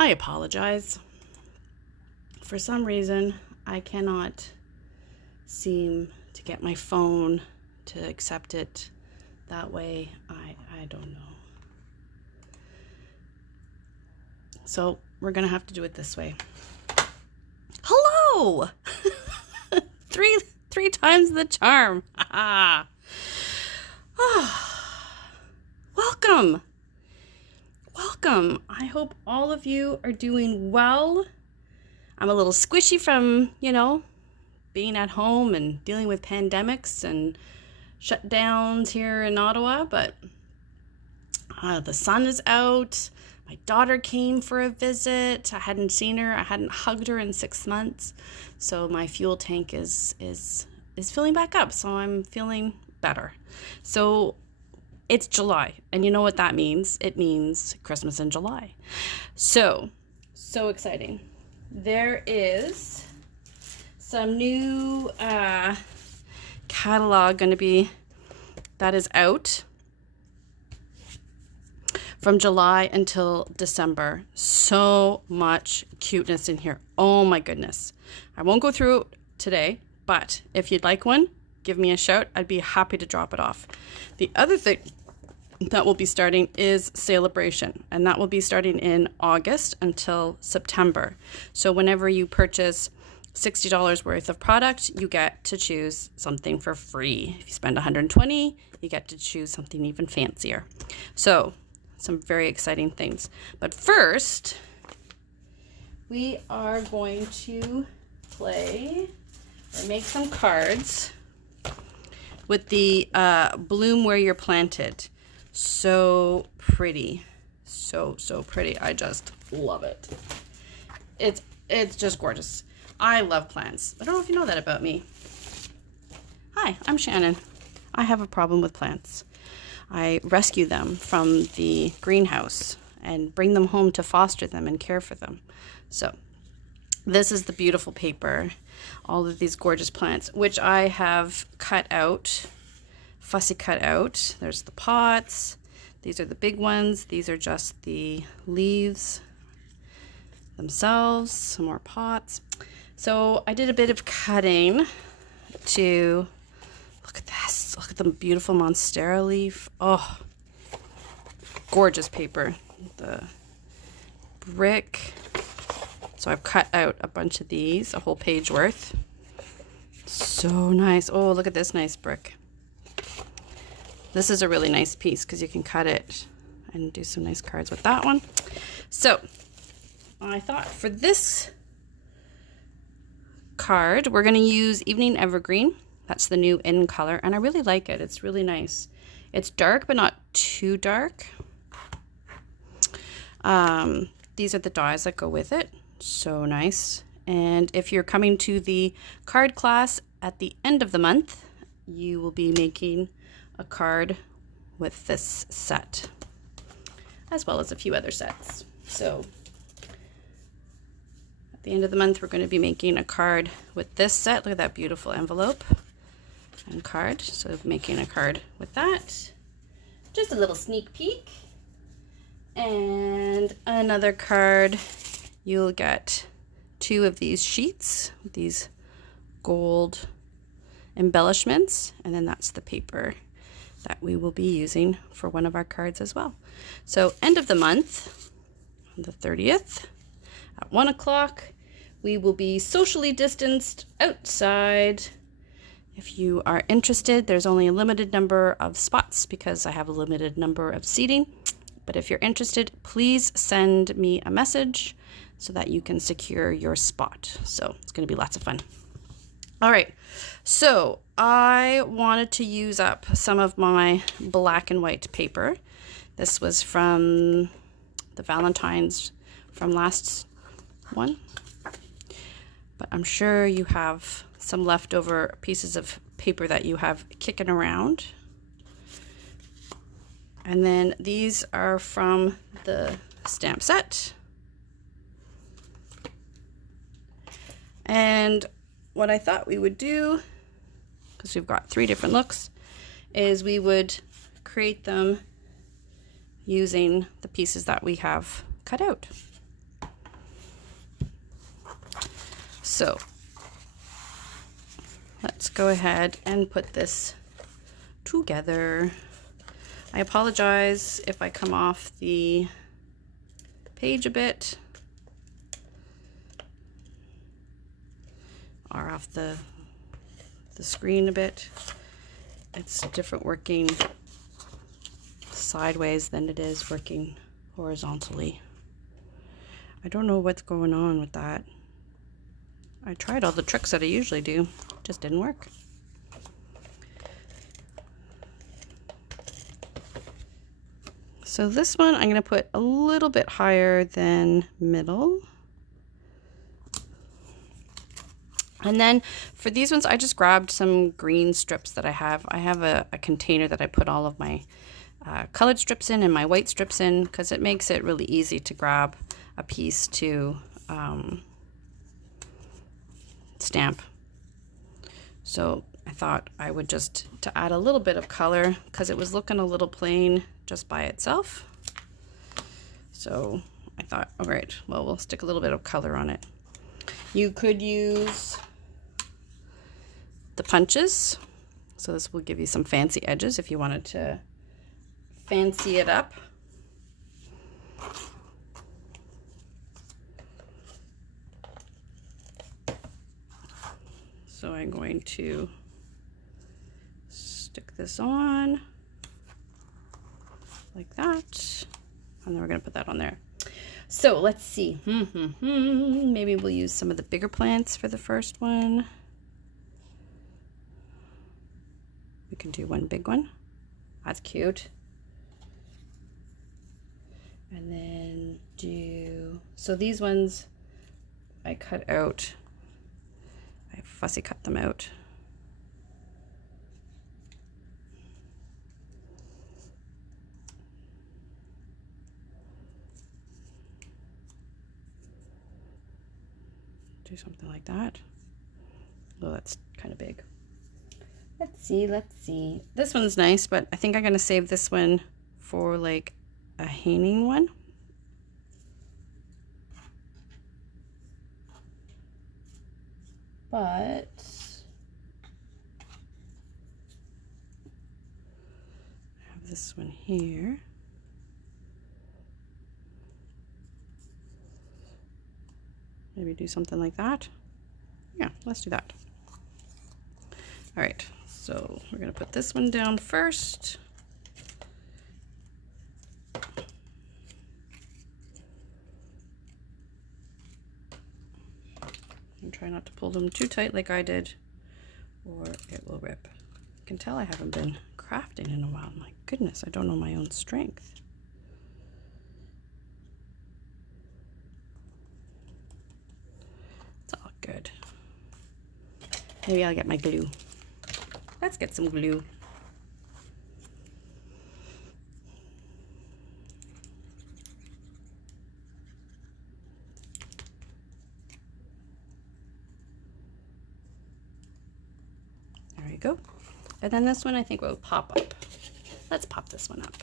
I apologize. For some reason, I cannot seem to get my phone to accept it that way. I don't know. So we're gonna have to do it this way. Hello! three times the charm. Welcome. Welcome. I hope all of you are doing well. I'm a little squishy from, being at home and dealing with pandemics and shutdowns here in Ottawa, but the sun is out. My daughter came for a visit. I hadn't seen her. I hadn't hugged her in 6 months. So my fuel tank is filling back up. So I'm feeling better. So it's July. And you know what that means? It means Christmas in July. So exciting. There is some new catalog that is out from July until December. So much cuteness in here. Oh my goodness. I won't go through it today, but if you'd like one, give me a shout. I'd be happy to drop it off. The other thing that will be starting is Celebration, and that will be starting in August until September. So whenever you purchase $60 worth of product, you get to choose something for free. If you spend $120, you get to choose something even fancier. So some very exciting things. But first, we are going to play or make some cards with the Bloom Where You're Planted. So pretty. So pretty. I just love it. It's just gorgeous. I love plants. I don't know if you know that about me. Hi, I'm Shannon. I have a problem with plants. I rescue them from the greenhouse and bring them home to foster them and care for them. So this is the beautiful paper, all of these gorgeous plants, which I have cut out, fussy cut out. There's the pots. These are the big ones. These are just the leaves themselves, some more pots. So I did a bit of cutting to, look at this, look at the beautiful Monstera leaf. Oh, gorgeous paper. The brick. So I've cut out a bunch of these, a whole page worth. So nice. Oh, look at this nice brick. This is a really nice piece because you can cut it and do some nice cards with that one. So I thought for this card, we're going to use Evening Evergreen. That's the new in color, and I really like it. It's really nice. It's dark, but not too dark. These are the dies that go with it. So nice. And if you're coming to the card class at the end of the month, you will be making a card with this set, as well as a few other sets. So at the end of the month, we're going to be making a card with this set. Look at that beautiful envelope and card. So making a card with that. Just a little sneak peek. And another card, you'll get 2 of these sheets with these gold embellishments. And then that's the paper that we will be using for one of our cards as well. So end of the month, on the 30th, at 1 o'clock, we will be socially distanced outside. If you are interested, there's only a limited number of spots because I have a limited number of seating. But if you're interested, please send me a message so that you can secure your spot. So it's going to be lots of fun. All right, so I wanted to use up some of my black and white paper. This was from the Valentine's from last one, but I'm sure you have some leftover pieces of paper that you have kicking around. And then these are from the stamp set. And what I thought we would do, because we've got 3 different looks, is we would create them using the pieces that we have cut out. So let's go ahead and put this together. I apologize if I come off the page a bit or off the screen a bit. It's different working sideways than it is working horizontally. I don't know what's going on with that. I tried all the tricks that I usually do, just didn't work. So this one I'm going to put a little bit higher than middle. And then for these ones, I just grabbed some green strips that I have. I have a container that I put all of my colored strips in and my white strips in, because it makes it really easy to grab a piece to stamp. So I thought I would just, to add a little bit of color, because it was looking a little plain just by itself. So I thought, all right, well, we'll stick a little bit of color on it. You could use the punches. So this will give you some fancy edges if you wanted to fancy it up. So I'm going to stick this on like that, and then we're going to put that on there. So let's see. Maybe we'll use some of the bigger plants for the first one. We can do one big one. That's cute. And then so these ones I cut out. I fussy cut them out. Do something like that. Oh, that's kind of big. Let's see. This one's nice, but I think I'm going to save this one for like a hanging one. But I have this one here. Maybe do something like that. Yeah, let's do that. All right, so we're going to put this one down first. And try not to pull them too tight like I did, or it will rip. You can tell I haven't been crafting in a while. My goodness, I don't know my own strength. It's all good. Maybe I'll get my glue. Let's get some glue. There we go. And then this one I think will pop up. Let's pop this one up.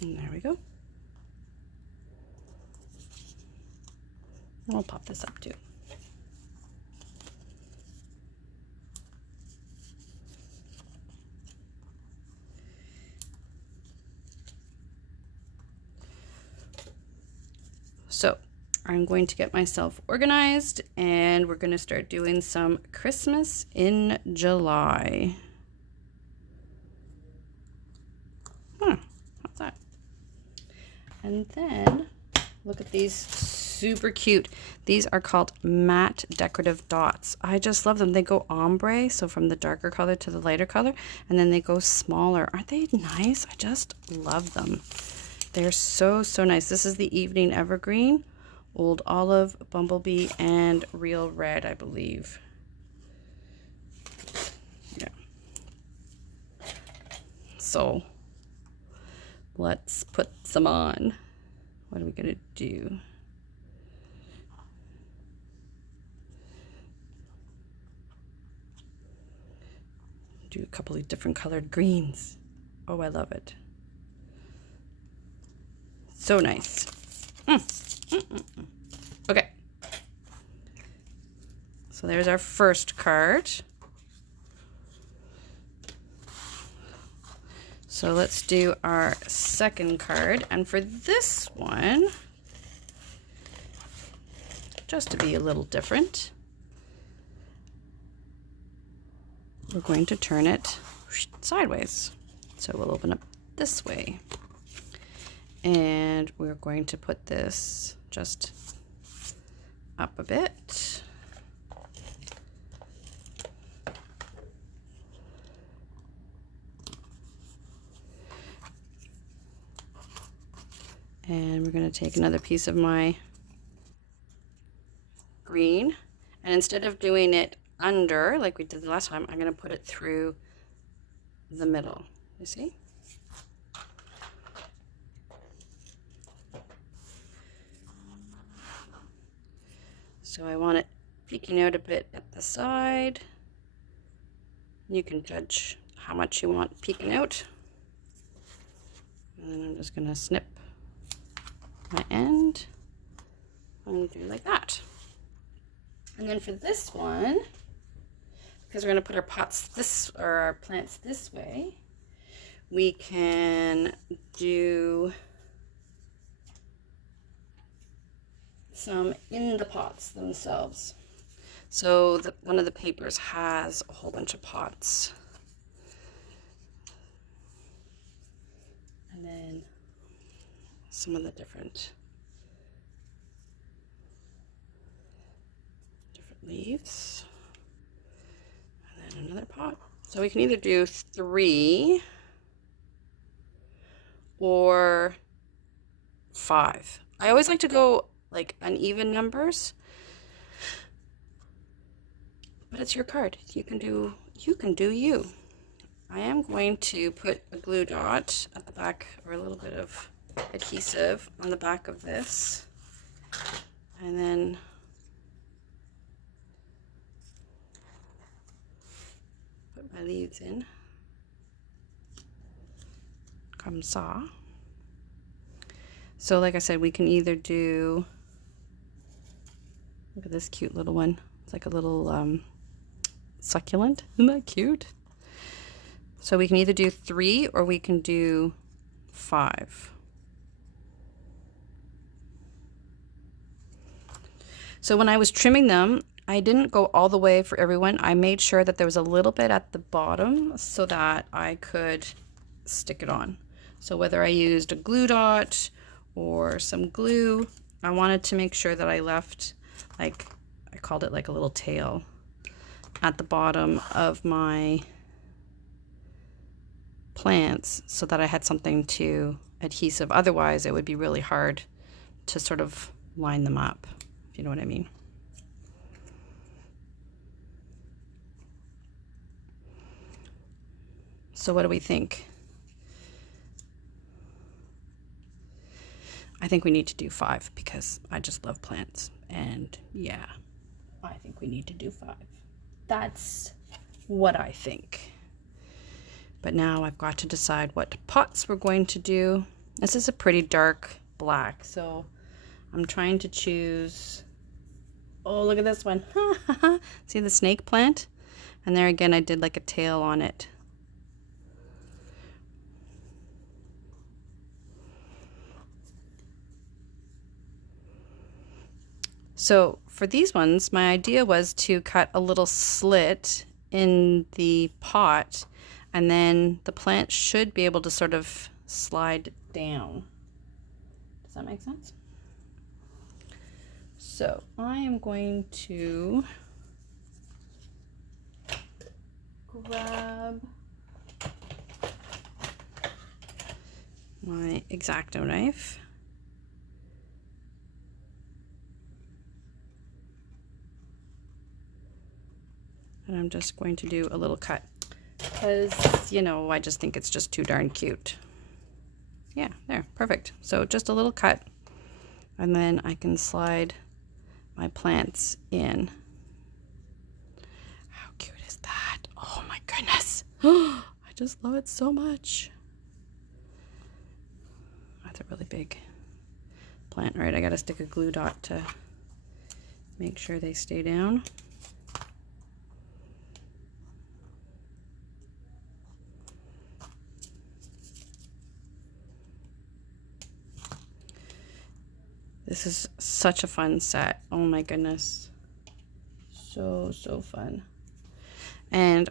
And there we go. And we'll pop this up too. So I'm going to get myself organized, and we're going to start doing some Christmas in July. How's that? And then look at these, super cute. These are called matte decorative dots. I just love them. They go ombre, so from the darker color to the lighter color, and then they go smaller. Aren't they nice? I just love them. They're so, so nice. This is the Evening Evergreen, Old Olive, Bumblebee, and Real Red, I believe. Yeah. So let's put some on. What are we gonna do? Do a couple of different colored greens. Oh, I love it. So nice. Okay. So there's our first card. So let's do our second card. And for this one, just to be a little different, we're going to turn it sideways. So we'll open up this way. And we're going to put this just up a bit. And we're going to take another piece of my green, and instead of doing it under like we did the last time, I'm going to put it through the middle. You see? So I want it peeking out a bit at the side. You can judge how much you want peeking out. And then I'm just going to snip my end and do like that. And then for this one, because we're going to put our pots this, or our plants this way, we can do some in the pots themselves. So one of the papers has a whole bunch of pots. And then some of the different leaves. And then another pot. So we can either do 3 or 5. I always like to go like uneven numbers, but it's your card. You can do you. I am going to put a glue dot at the back, or a little bit of adhesive on the back of this, and then put my leaves in. Comme ça. So like I said, we can either do, look at this cute little one. It's like a little succulent. Isn't that cute? So we can either do 3 or we can do 5. So when I was trimming them, I didn't go all the way for everyone. I made sure that there was a little bit at the bottom so that I could stick it on. So whether I used a glue dot or some glue, I wanted to make sure that I left, like, I called it like a little tail at the bottom of my plants so that I had something to adhesive. Otherwise it would be really hard to sort of line them up, if you know what I mean. So what do we think? I think we need to do 5 because I just love plants, and yeah, I think we need to do 5. That's what I think. But now I've got to decide what pots we're going to do. This is a pretty dark black, so I'm trying to choose. Oh, look at this one. See the snake plant? And there again, I did like a tail on it. So for these ones, my idea was to cut a little slit in the pot, and then the plant should be able to sort of slide down. Does that make sense? So I am going to grab my X-Acto knife. And I'm just going to do a little cut because, you know, I just think it's just too darn cute. Yeah, there, perfect. So just a little cut, and then I can slide my plants in. How cute is that? Oh my goodness. I just love it so much. That's a really big plant right. I gotta stick a glue dot to make sure they stay down. This is such a fun set. Oh my goodness. So fun. And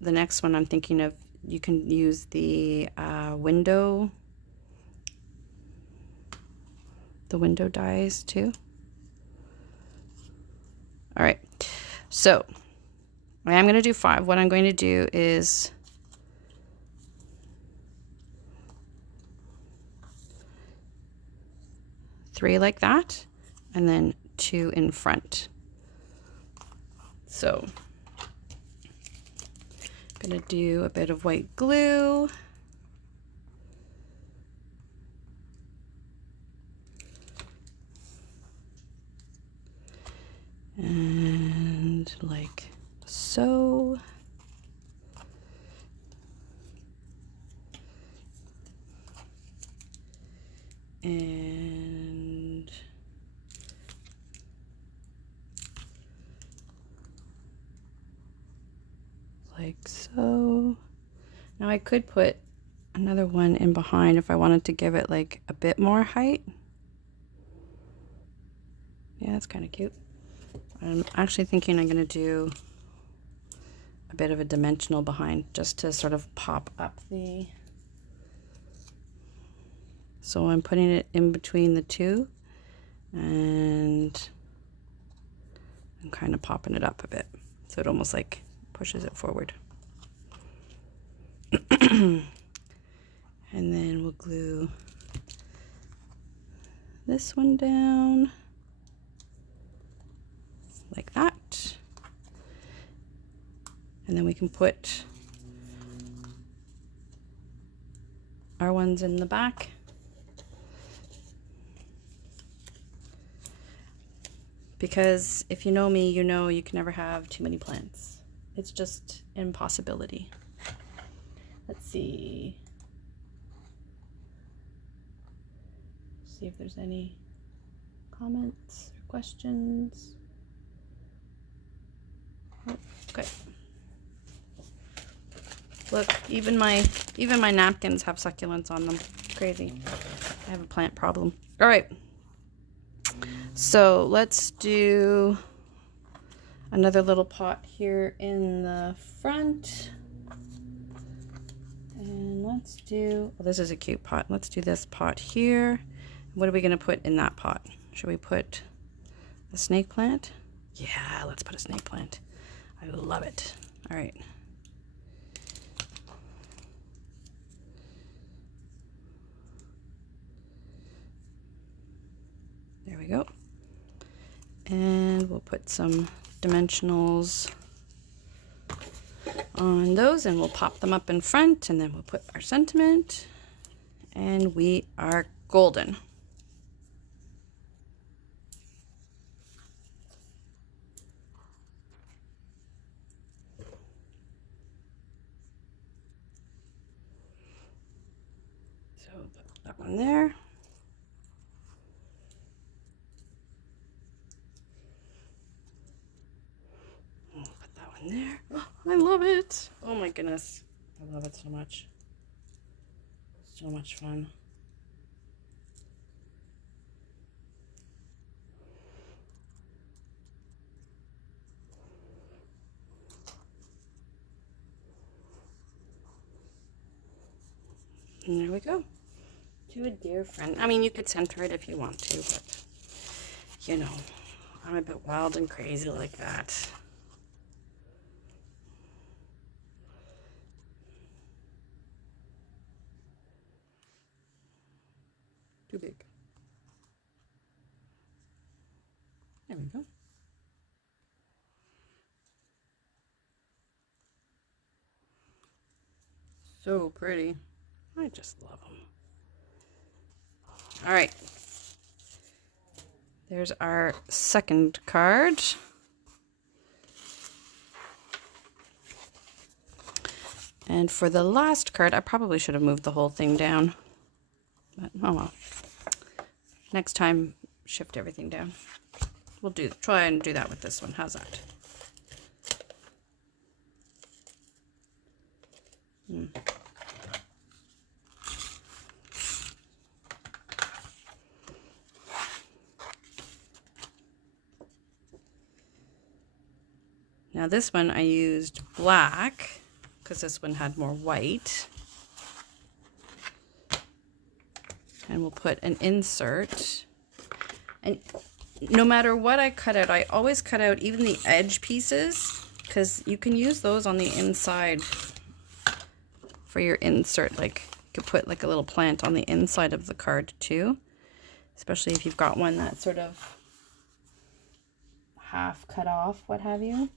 the next one I'm thinking of, you can use the window dies too. All right. So I am going to do 5. What I'm going to do is three like that, and then 2 in front. So I'm going to do a bit of white glue. And like so. And like so. Now I could put another one in behind if I wanted to give it like a bit more height. Yeah, that's kind of cute. I'm actually thinking I'm going to do a bit of a dimensional behind just to sort of pop up the... So I'm putting it in between the two, and I'm kind of popping it up a bit so it almost like pushes it forward. And then we'll glue this one down like that, and then we can put our ones in the back. Because if you know me, you know you can never have too many plants. It's just an impossibility. Let's see. See if there's any comments or questions. Oh, okay. Look, even my napkins have succulents on them. Crazy. I have a plant problem. All right. So let's do another little pot here in the front. And let's do, well, this is a cute pot. Let's do this pot here. What are we going to put in that pot? Should we put a snake plant? Yeah, let's put a snake plant. I love it. All right. There we go. And we'll put some dimensionals on those, and we'll pop them up in front, and then we'll put our sentiment, and we are golden. So put that one there. There. Oh, I love it. Oh my goodness. I love it so much. So much fun. And there we go. To a dear friend. I mean, you could center it if you want to, but you know, I'm a bit wild and crazy like that. Too big. There we go. So pretty. I just love them. All right. There's our second card. And for the last card, I probably should have moved the whole thing down. But oh well. Next time, shift everything down. We'll try and do that with this one. How's that? Now this one I used black because this one had more white. And we'll put an insert. And no matter what I cut out, I always cut out even the edge pieces because you can use those on the inside for your insert. Like you could put like a little plant on the inside of the card too, especially if you've got one that's sort of half cut off, what have you.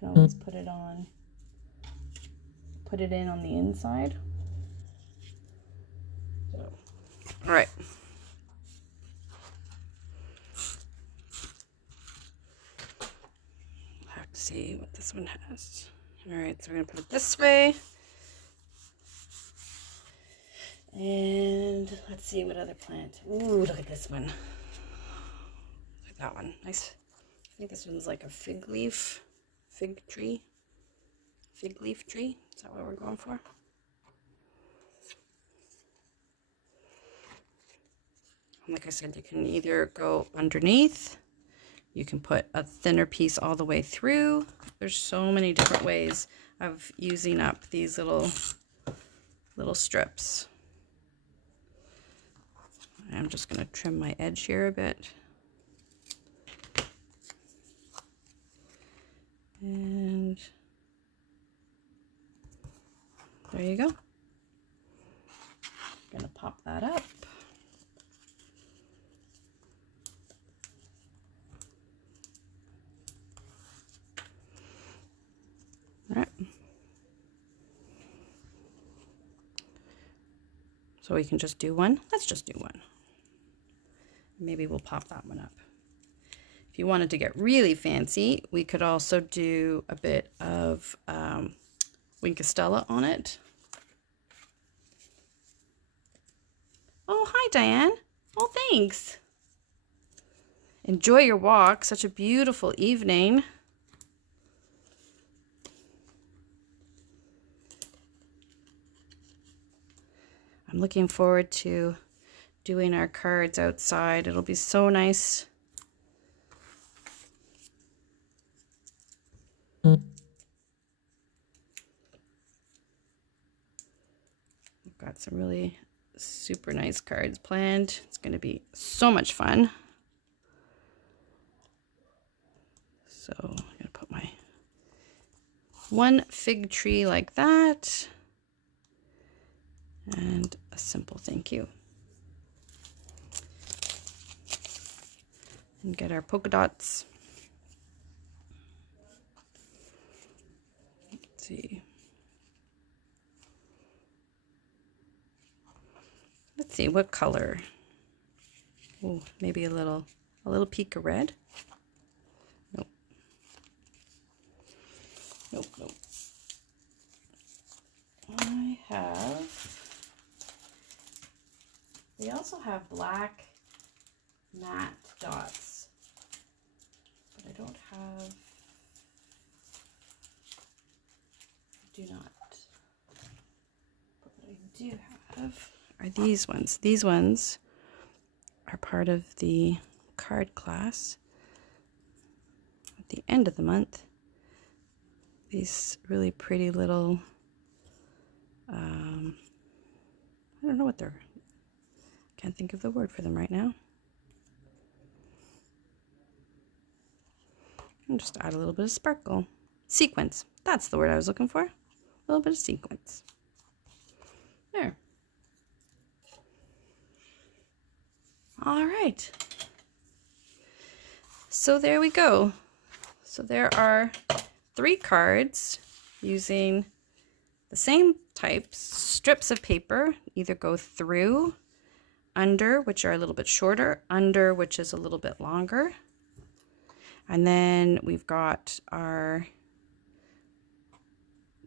You can always put it in on the inside. So, all right. I'll have to see what this one has. All right, so we're gonna put it this way. And let's see what other plant. Ooh, look at this one. Look at that one. Nice. I think this one's like a fig leaf tree. Fig leaf tree. Is that what we're going for? And like I said, you can either go underneath. You can put a thinner piece all the way through. There's so many different ways of using up these little strips. I'm just going to trim my edge here a bit. And there you go. I'm going to pop that up. All right. So we can just do one. Let's just do one. Maybe we'll pop that one up. If you wanted to get really fancy, we could also do a bit of Wink of Stella on it. Oh, hi, Diane. Oh, thanks. Enjoy your walk. Such a beautiful evening. I'm looking forward to doing our cards outside. It'll be so nice. We've got some really super nice cards planned. It's going to be so much fun. So I'm going to put my one fig tree like that. And a simple thank you. And get our polka dots. Let's see. Let's see what color. Oh, maybe a little peak of red. Nope. Nope, nope. We also have black matte dots, but I don't have, do not, but what I do have are these ones. These ones are part of the card class at the end of the month. These really pretty little, I don't know what they're, can't think of the word for them right now. And just add a little bit of sparkle. Sequence. That's the word I was looking for. A little bit of sequence. There. All right. So there we go. So there are 3 cards using the same types, strips of paper. Either go through, under, which are a little bit shorter, under, which is a little bit longer. And then we've got our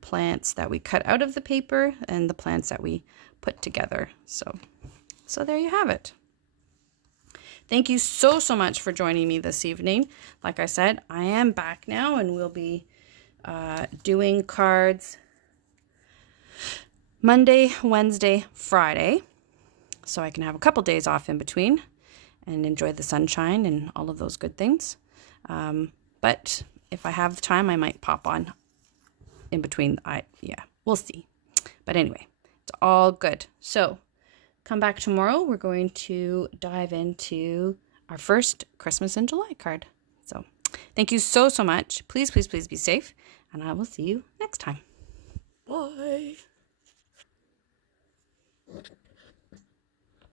plants that we cut out of the paper and the plants that we put together. So there you have it. thank you so much for joining me this evening. Like I said, I am back now, and we'll be doing cards Monday, Wednesday, Friday, so I can have a couple days off in between and enjoy the sunshine and all of those good things. But if I have the time, I might pop on in between. We'll see. But anyway, it's all good. So come back tomorrow. We're going to dive into our first Christmas in July card. So thank you so much. Please, please, please be safe, and I will see you next time. Bye.